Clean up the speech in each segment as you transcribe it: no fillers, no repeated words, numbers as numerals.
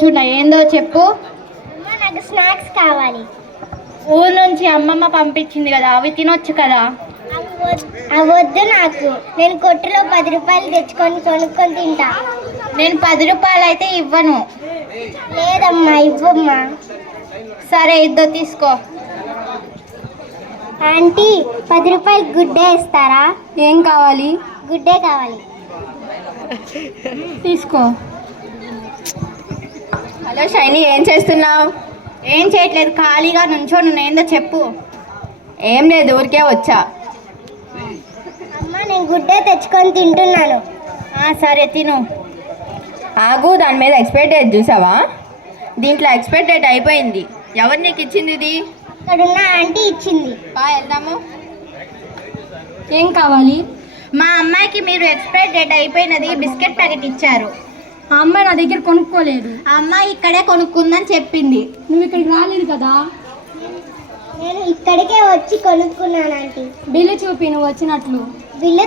నుంచున్నా, ఏందో చెప్పు. నాకు స్నాక్స్ కావాలి. ఊరు నుంచి అమ్మమ్మ పంపించింది కదా, అవి తినొచ్చు కదా. అవి వద్దు నాకు. నేను కొట్టులో 10 రూపాయలు తెచ్చుకొని కొనుక్కొని తింటా. నేను 10 రూపాయలు అయితే ఇవ్వను. లేదమ్మా, ఇవ్వమ్మా. సరే ఇద్దో తీసుకో. ఆంటీ, 10 రూపాయలు గుడ్డే ఇస్తారా? ఏం కావాలి? గుడ్డే కావాలి. తీసుకో. హలో షైనీ, ఏం చేస్తున్నావు? ఏం చేయట్లేదు, ఖాళీగా నుంచోను. ఏందో చెప్పు. ఏం లేదు, ఊరికే వచ్చా. అమ్మ, నేను గుడ్డే తెచ్చుకొని తింటున్నాను. సరే తిను. ఆగు, దాని మీద ఎక్స్పైరీ డేట్ చూసావా? దీంట్లో ఎక్స్పైరీ డేట్ అయిపోయింది. ఎవరు నీకు ఇచ్చింది ఇది? ఇక్కడున్న ఆంటీ ఇచ్చింది. వెళ్దాము. ఏం కావాలి? మా అమ్మాయికి మీరు ఎక్స్పైరీ డేట్ అయిపోయినది బిస్కెట్ ప్యాకెట్ ఇచ్చారు. ఆ అమ్మాయి నా దగ్గర కొనుక్కోలేదు. ఆ అమ్మాయి ఇక్కడే కొనుక్కుందని చెప్పింది. నువ్వు ఇక్కడికి రాలేదు కదా. నేను ఇక్కడికే వచ్చి కొనుక్కున్నాను ఆంటీ. బిల్లు చూపి నువ్వు వచ్చినట్లు. బిల్లు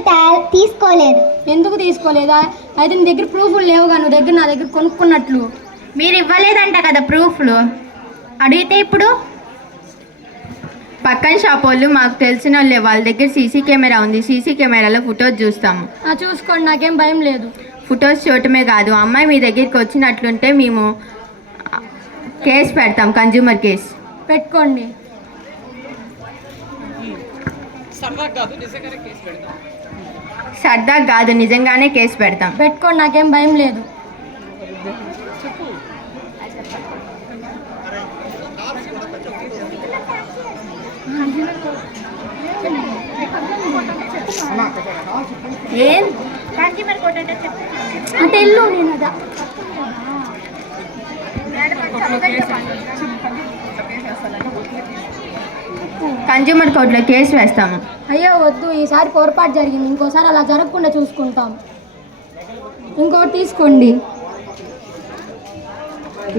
తీసుకోలేదు. ఎందుకు తీసుకోలేదా? అయితే నీ దగ్గర ప్రూఫ్లు లేవుగా, నువ్వు నా దగ్గర కొనుక్కున్నట్లు. మీరు ఇవ్వలేదంట కదా ప్రూఫ్లు. అడిగితే ఇప్పుడు పక్కన షాప్ వాళ్ళు మాకు తెలిసిన వాళ్ళే, వాళ్ళ దగ్గర సీసీ కెమెరా ఉంది. సీసీ కెమెరాలో ఫొటోస్ చూస్తాము. చూసుకోండి, నాకేం భయం లేదు. ఫొటోస్ చూడటమే కాదు, అమ్మాయి మీ దగ్గరికి వచ్చినట్లుంటే మేము కేసు పెడతాం, కన్జ్యూమర్ కేసు. పెట్టుకోండి. సరదా కాదు, నిజంగానే కేసు పెడతాం. పెట్టుకోండి, నాకేం భయం లేదు. ఏం కన్జ్యూమర్ కోర్ట్ అంటే చెప్పు. అంటే ఎల్లు నేను అదా. కన్జ్యూమర్ కోర్టులో కేసు వేస్తాము. అయ్యో వద్దు, ఈసారి పొరపాటు జరిగింది, ఇంకోసారి అలా జరగకుండా చూసుకుంటాం. ఇంకోటి తీసుకోండి.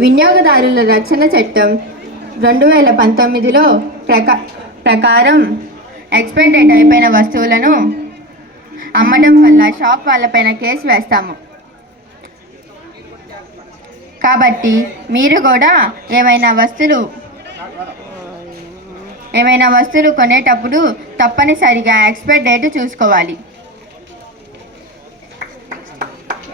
వినియోగదారుల రక్షణ చట్టం 2019లో ప్రకారం ఎక్స్పైరీ డేట్ అయిపోయిన వస్తువులను అమ్మడం వల్ల షాప్ వాళ్ళపైన కేసు వేస్తాము. కాబట్టి మీరు కూడా ఏమైనా వస్తువులు కొనేటప్పుడు తప్పనిసరిగా ఎక్స్పైరీ డేట్ చూసుకోవాలి.